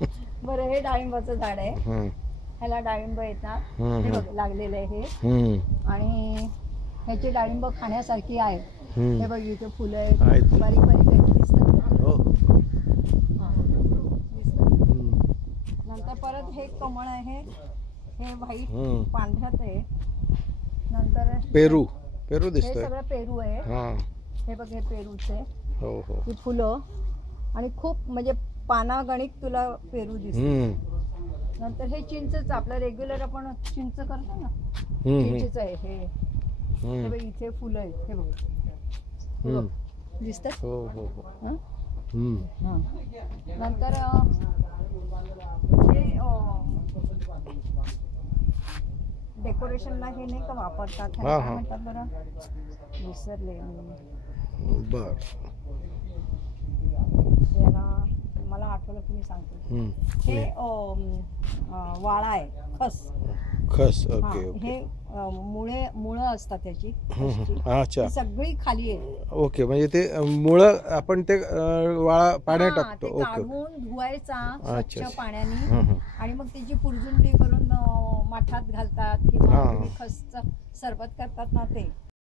बरं, हे डाळिंबाचं झाड आहे. ह्याला डाळिंब येतात, हे बघ लागलेलं आहे हे. आणि ह्याची डाळिंब खाण्यासारखी आहे. हे बघ इथे फुलं आहेत, बारीक बारीक आहेत, दिसतात. नंतर परत हे कमळ आहे, हे व्हाईट पांढऱ्यात आहे. नंतर पेरू हे दिसतंय. सगळं पेरू आहे. हे बघ, हे पेरूचे ही फुलं आणि खूप म्हणजे पानागणिक तुला पेरू दिसते. नंतर हे चिंचच, आपलं रेग्युलर आपण चिंच करतो ना, चिंचेच आहे हे. हे बघ इथे फुलं आहेत, हे बघ दिसतात. नंतर हे डेकोरेशनला हे नाही का वापरतात, काय म्हणतात बरं, विसरले बर. याला मला आठवलं की मी सांगते. हे वाळा आहे, खस. ओके. हे मुळं असतात त्याची. अच्छा, सगळी खाली आहे. ओके. म्हणजे ते मुळं आपण ते वाळा पाण्यात टाकतो. ओके. काढून धुवायचा स्वच्छ पाण्याने आणि मग त्याची पुरजुंडी करून माठात घालतात किंवा खसचं सरबत करतात ना ते.